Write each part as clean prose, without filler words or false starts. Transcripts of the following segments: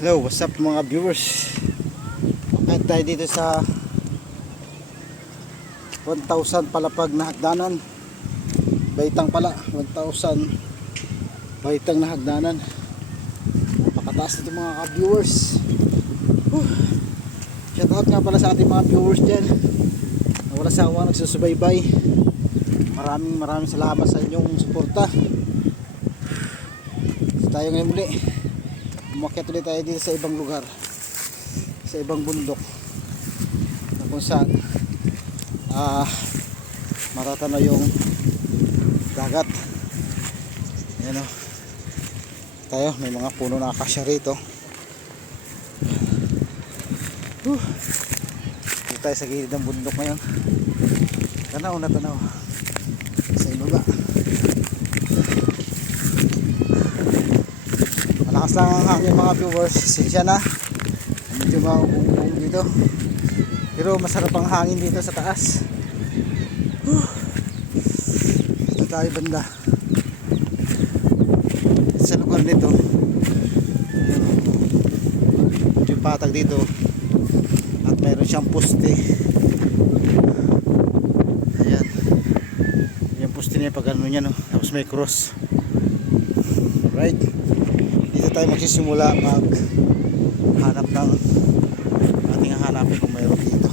Hello, what's up mga viewers? Kahit tayo dito sa 1,000 palapag na hagdanan. Baitang pala, 1,000 baitang na hagdanan. Napakataas nito mga viewers. Shout out nga pala sa ating mga viewers dyan na wala sawa nagsusubaybay. Maraming salamat sa inyong suporta. Tayo ngayon muli, umakyat ulit tayo dito sa ibang lugar, sa ibang bundok na kung saan matatanaw yung dagat. Ayan o, tayo may mga puno na akasya rito. Dito tayo sa gilid ng bundok ngayon. Tanaw na tanaw sa ibaba. Malakas lang ang hangin mga viewers, sinsya na medyo maubong dito, pero masarap ang hangin dito sa taas. Ito tayo banda sa lugar nito. Medyo patag dito at mayroon siyang poste. Ayan, yung poste niya pag ano niya, no? Tapos may cross. Right, dito tayo magsisimula maghanap ng ating hanapin kung mayroon dito.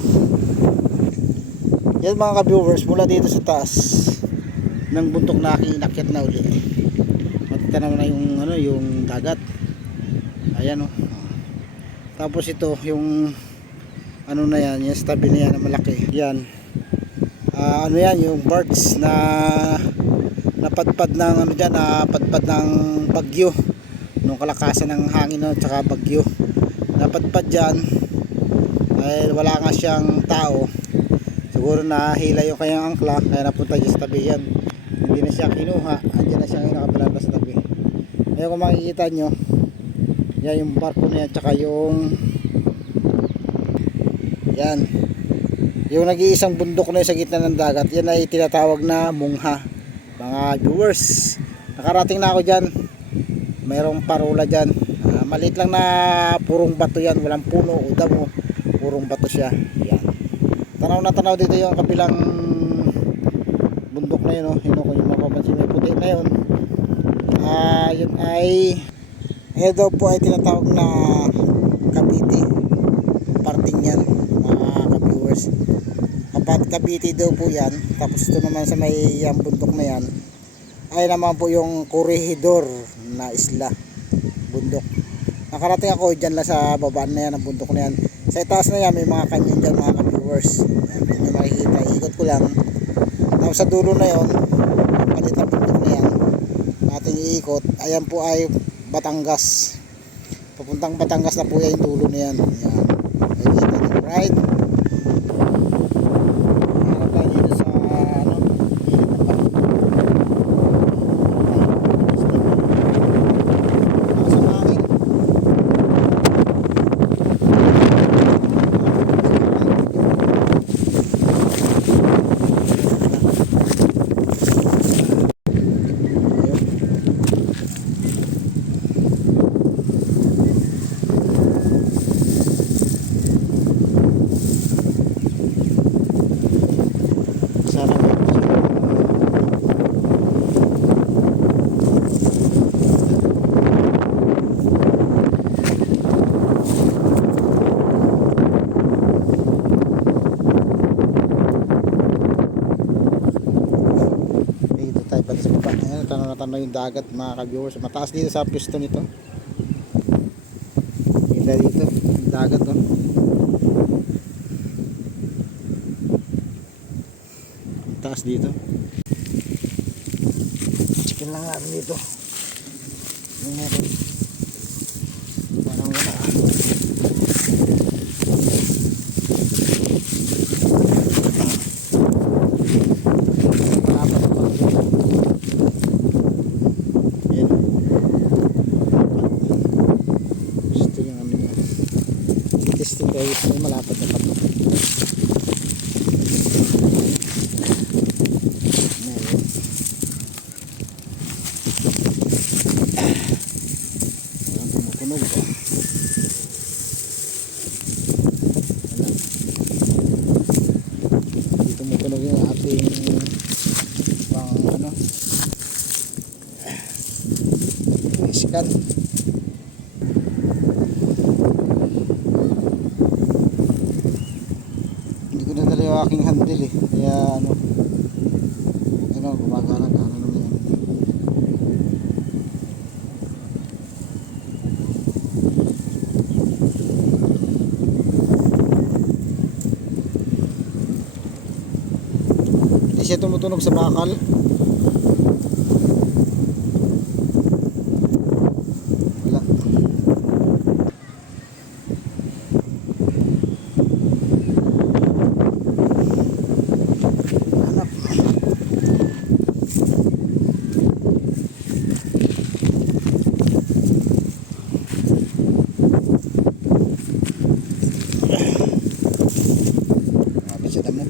Yan mga ka-viewers, mula dito sa taas ng bundok na inakyat na uli, matitanaw na yung ano, yung dagat. Ayan o. Tapos ito yung ano na yan, yung tabi na yan na malaki. Yan ano yan, yung birds na napadpad ng ano dyan, napadpad ng bagyo nung kalakasan ng hangin at saka bagyo. Napadpad dyan ay wala nga siyang tao, siguro nahila yung kanyang angkla kaya napunta dyan sa tabi. Yan, hindi na siya kinuha, andyan na siya nakabalata sa tabi. Ngayon kung makikita nyo, yan yung barko na yan, tsaka yan yung nag-iisang bundok na yun sa gitna ng dagat. Yan ay tinatawag na Mungha mga viewers. Nakarating na ako dyan, mayroong parola dyan. Maliit lang na purong bato yan, walang puno o damo, purong bato siya. Yan, tanaw na tanaw dito yung kabilang bundok na yun, oh. Yun, kung yung mapapansin may puti na yun, yun ay daw po ay tinatawag na Cavite. Parting yan mga ka-viewers, Cavite daw po yan. Tapos ito naman sa may bundok na yan ay naman po yung Corregidor na isla, bundok. Nakarating ako dyan lang sa babaan na yan ng bundok na yan. Sa itaas na yan may mga kanyon dyan mga ka-viewers. Kung nyo makikita, ikot ko lang. Tapos sa dulo na yon, palit na bundok na yan ating iikot, ayan po ay Batangas. Papuntang Batangas na po yan yung dulo na yan. Ayan, makikita nyo, right? Tanaw yung dagat mga ka-viewers. Mataas dito sa pwesto nito. Kita dito yung dagat, no? Mataas dito. Chicken lang natin dito. Yung meron. Parang wala. May malapad na pato. malaking handle eh. Kaya ano, gumagana naman yan. Hindi siya tumutunog sa bakal. Wala. Hanap. Kapit sa damo.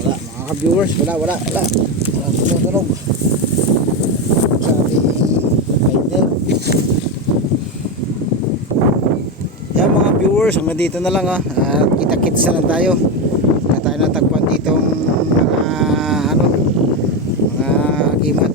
Wala mga viewers, wala tumutunog sa ating rider. Yan mga viewers, hanggang dito na lang at kita-kits na lang tayo. Na tayo natagpuan ditong mga mga gimat.